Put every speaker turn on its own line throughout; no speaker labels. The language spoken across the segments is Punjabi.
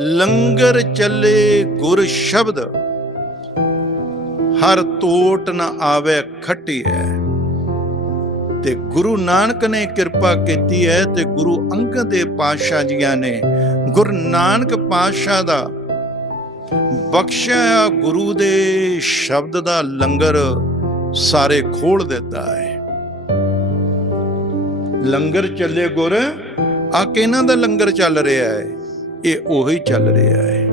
ਲੰਗਰ ਚੱਲੇ ਗੁਰ ਸ਼ਬਦ। ਹਰ ਤੋਟ ਨ ਆਵੇ ਖੱਟੀ ਹੈ ਤੇ ਗੁਰੂ ਨਾਨਕ ਨੇ ਕਿਰਪਾ ਕੀਤੀ ਹੈ ਤੇ ਗੁਰੂ ਅੰਗਦ ਦੇ ਪਾਤਸ਼ਾਹ ਜੀਆਂ ਨੇ ਗੁਰ ਨਾਨਕ ਪਾਤਸ਼ਾਹ ਦਾ ਬਖਸ਼ਿਆ ਗੁਰੂ ਦੇ ਸ਼ਬਦ ਦਾ ਲੰਗਰ ਸਾਰੇ ਖੋਲ ਦਿੱਤਾ ਹੈ ਲੰਗਰ ਚੱਲੇ ਗੁਰ, ਆ ਕੇ ਇਹਨਾਂ ਦਾ ਲੰਗਰ ਚੱਲ ਰਿਹਾ ਹੈ ਇਹ ਉਹੀ ਚੱਲ ਰਿਹਾ ਹੈ।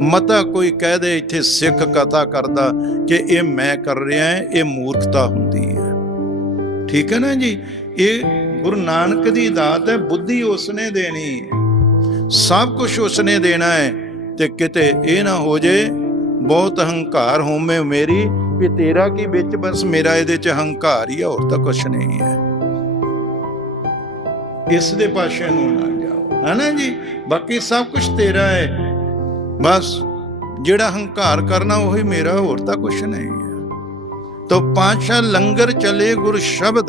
ਮਤਾ ਕੋਈ ਕਹਿ ਦੇ ਇੱਥੇ ਸਿੱਖ ਕਥਾ ਕਰਦਾ ਕਿ ਇਹ ਮੈਂ ਕਰ ਰਿਹਾ ਹਾਂ, ਇਹ ਮੂਰਖਤਾ ਹੁੰਦੀ ਹੈ। ਠੀਕ ਹੈ ਨਾ ਜੀ? ਇਹ ਗੁਰੂ ਨਾਨਕ ਦੀ ਦਾਤ ਹੈ, ਬੁੱਧੀ ਉਸਨੇ ਦੇਣੀ ਹੈ। ਸਭ ਕੁਝ ਉਸਨੇ ਦੇਣਾ ਹੈ ਤੇ ਕਿਤੇ ਇਹ ਨਾ ਹੋ ਜੇ, ਬਹੁਤ ਹੰਕਾਰ ਹੋਵੇ ਮੇਰੀ, ਵੀ ਤੇਰਾ ਕੀ ਵਿੱਚ ਬਸ ਮੇਰਾ ਇਹਦੇ ਚ ਹੰਕਾਰ ਹੀ ਹੈ ਹੋਰ ਤਾਂ ਕੁਛ ਨਹੀਂ ਹੈ। ਇਸ ਦੇ ਪਾਸੇ ਨੂੰ ਨਾ ਹਨਾ ਜੀ? ਬਾਕੀ ਸਭ ਕੁਝ ਤੇਰਾ ਹੈ। ਬਸ ਜਿਹੜਾ ਹੰਕਾਰ ਕਰਨਾ ਉਹੀ ਮੇਰਾ, ਹੋਰ ਤਾਂ ਕੁਝ ਨਹੀਂ ਹੈ। ਤੋ ਪਾਸ਼ਾ ਲੰਗਰ ਚਲੇ ਗੁਰ ਸ਼ਬਦ।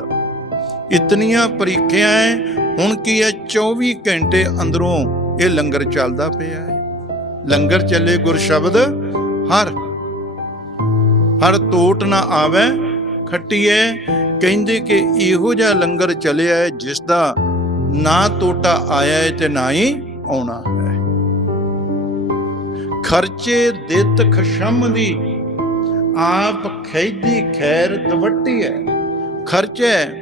ਇਤਨੀਆਂ ਪ੍ਰੀਖਿਆ ਹੈ। ਹੁਣ ਕੀ ਹੈ? 24 ਘੰਟੇ ਅੰਦਰੋਂ ਇਹ ਲੰਗਰ ਚੱਲਦਾ ਪਿਆ ਹੈ। ਲੰਗਰ ਚੱਲੇ ਗੁਰ ਸ਼ਬਦ। ਹਰ ਹਰ ਤੋਟ ਨਾ ਆਵੇ ਖੱਟੀਏ ਕਹਿੰਦੇ ਕਿ ਇਹੋ ਜਿਹਾ ਲੰਗਰ ਚੱਲਿਆ ਹੈ ਜਿਸ ਦਾ ਨਾ ਤੋਟਾ ਆਇਆ ਹੈ ਤੇ ਨਾ ਹੀ ਆਉਣਾ ਹੈ। ਖਰਚੇ ਦਿੱਤ ਖਸ਼ਮ ਦੀ, ਆਪ ਖੈਦੀ ਖੈਰ ਦਵੱਟੀ ਹੈ। ਖਰਚੇ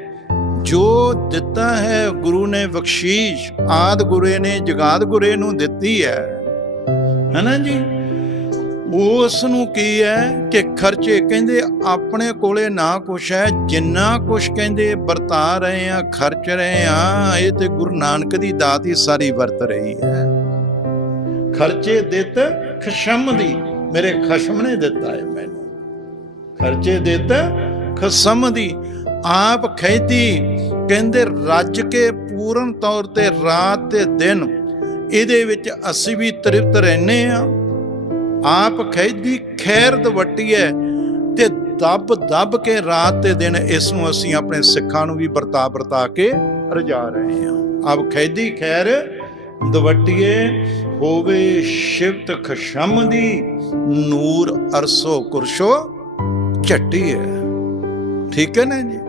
ਜੋ ਦਿੱਤਾ ਹੈ ਗੁਰੂ ਨੇ ਬਖਸ਼ੀਸ਼, ਆਦ ਗੁਰੇ ਨੇ ਜਗਾਦ ਗੁਰੇ ਨੂੰ ਦਿੱਤੀ ਹੈ। ਹੈਨਾ ਜੀ? ਉਸ ਨੂੰ ਕੀ ਹੈ ਕਿ ਖਰਚੇ ਕਹਿੰਦੇ ਆਪਣੇ ਕੋਲੇ ਨਾ ਕੁਛ ਹੈ, ਜਿੰਨਾ ਕੁਛ ਕਹਿੰਦੇ ਵਰਤਾ ਰਹੇ ਆ ਖਰਚ ਰਹੇ ਆ ਇਹ ਤੇ ਗੁਰੂ ਨਾਨਕ ਦੀ ਦਾਤ ਹੀ ਸਾਰੀ ਵਰਤ ਰਹੀ ਹੈ। ਖਰਚੇ ਦਿੱਤ ਖਸ਼ਮ ਦੀ, ਮੇਰੇ ਖਸ਼ਮ ਨੇ ਦਿੱਤਾ ਹੈ ਮੈਨੂੰ। ਖਰਚੇ ਦਿੱਤ ਖਸਮ ਦੀ, ਆਪ ਖੈਦੀ ਕਹਿੰਦੇ ਰੱਜ ਕੇ ਪੂਰਨ ਤੌਰ ਤੇ ਰਾਤ ਤੇ ਦਿਨ, ਇਹਦੇ ਵਿੱਚ ਅਸੀਂ ਵੀ ਤ੍ਰਿਪਤ ਰਹਿੰਦੇ ਆ ਆਪ ਖੈਦੀ ਖੈਰ ਦਵਟੀਐ ਤੇ ਦੱਬ ਦੱਬ ਕੇ ਰਾਤ ਤੇ ਦਿਨ ਇਸ ਨੂੰ ਅਸੀਂ ਆਪਣੇ ਸਿੱਖਾਂ ਨੂੰ ਵੀ ਵਰਤਾ ਵਰਤਾ ਕੇ ਰਜਾ ਰਹੇ ਹਾਂ। ਆਪ ਖੈਦੀ ਖੈਰ ਦਵਟੀਏ, ਹੋਵੇ ਸ਼ਿਵਤ ਖਸ਼ਮ ਦੀ ਨੂਰ ਅਰਸੋ ਕੁਰਸ਼ੋ ਝੱਟੀ ਹੈ ਠੀਕ ਹੈ ਨਾ ਜੀ?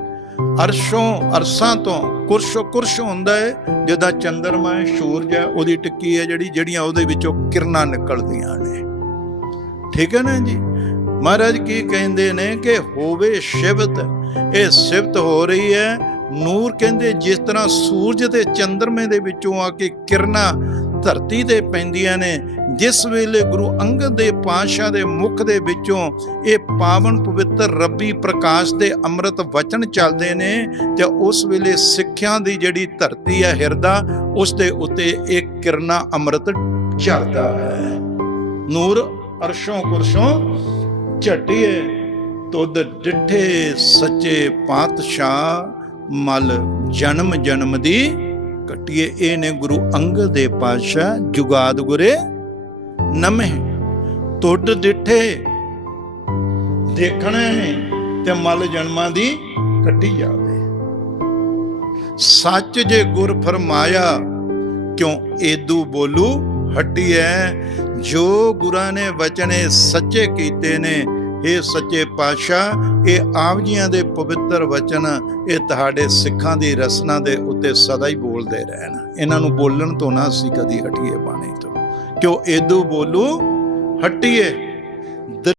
ਅਰਸ਼ੋਂ ਅਰਸਾਂ ਤੋਂ ਕੁਰਸ਼ੋ ਕੁਰਸ਼ ਹੁੰਦਾ ਹੈ, ਜਿਹਦਾ ਚੰਦਰਮਾ ਹੈ, ਸੂਰਜ ਹੈ, ਉਹਦੀ ਟਿੱਕੀ ਹੈ ਜਿਹੜੀ, ਜਿਹੜੀਆਂ ਉਹਦੇ ਵਿੱਚੋਂ ਕਿਰਨਾਂ ਨਿਕਲਦੀਆਂ ਨੇ। ਠੀਕ ਹੈ ਨਾ ਜੀ? ਮਹਾਰਾਜ ਕੀ ਕਹਿੰਦੇ ਨੇ ਕਿ ਹੋਵੇ ਸ਼ਿਵਤ, ਇਹ ਸਿਫਤ ਹੋ ਰਹੀ ਹੈ। ਨੂਰ ਕਹਿੰਦੇ ਜਿਸ ਤਰ੍ਹਾਂ ਸੂਰਜ ਤੇ ਚੰਦਰਮੇ ਦੇ ਵਿੱਚੋਂ ਆ ਕੇ ਕਿਰਨਾਂ ਧਰਤੀ ਤੇ ਪੈਂਦੀਆਂ ਨੇ, ਜਿਸ ਵੇਲੇ ਗੁਰੂ ਅੰਗਦ ਦੇ ਪਾਤਸ਼ਾਹ ਦੇ ਮੁਖ ਦੇ ਵਿੱਚੋਂ ਇਹ ਪਾਵਨ ਪਵਿੱਤਰ ਰੱਬੀ ਪ੍ਰਕਾਸ਼ ਦੇ ਅੰਮ੍ਰਿਤ ਵਚਨ ਚੱਲਦੇ ਨੇ ਤੇ ਉਸ ਵੇਲੇ ਸਿੱਖਿਆ ਦੀ ਜਿਹੜੀ ਧਰਤੀ ਹੈ ਹਿਰਦਾ, ਉਸ ਦੇ ਉੱਤੇ ਇਹ ਕਿਰਨਾ ਅੰਮ੍ਰਿਤ ਝਰਦਾ ਹੈ। ਨੂਰ ਅਰਸ਼ੋਂ ਕੁਰਸ਼ੋਂ ਝਟੀਏ, ਤੁਧ ਡਿਠੇ ਸੱਚੇ ਪਾਤਸ਼ਾਹ, ਮਲ ਜਨਮ ਜਨਮ ਦੀ ਕਟਿਏ। ਇਹ ਨੇ ਗੁਰੂ ਅੰਗਦ ਦੇ ਪਾਤਸ਼ਾਹ ਜੁਗਾਦ ਗੁਰੇ ਨਮਹਿ। ਤੁਡ ਡਿਠੇ ਦੇਖਣਾ ਤੇ ਮਲ ਜਨਮਾਂ ਦੀ ਕੱਟੀ ਜਾਵੇ। ਸੱਚ ਜੇ ਗੁਰ ਫਰਮਾਇਆ, ਕਿਉਂ ਏਦੂ ਬੋਲੂ ਹਟਿਐ? ਜੋ ਗੁਰਾਂ ਨੇ ਵਚਨੇ ਸੱਚੇ ਕੀਤੇ ਨੇ ਇਹ ਸੱਚੇ ਪਾਤਸ਼ਾਹ, ਇਹ ਆਪ ਜੀਆਂ ਦੇ ਪਵਿੱਤਰ ਵਚਨ, ਇਹ ਤੁਹਾਡੇ ਸਿੱਖਾਂ ਦੀ ਰਸਨਾ ਦੇ ਉੱਤੇ ਸਦਾ ਹੀ ਬੋਲਦੇ ਰਹਿਣ। ਇਹਨਾਂ ਨੂੰ ਬੋਲਣ ਤੋਂ ਨਾ ਅਸੀਂ ਕਦੀ ਹਟੀਏ ਬਾਣੀ ਤੋਂ। ਕਿਉਂ? ਏਦੂ ਬੋਲੂ, ਹਟੀਏ।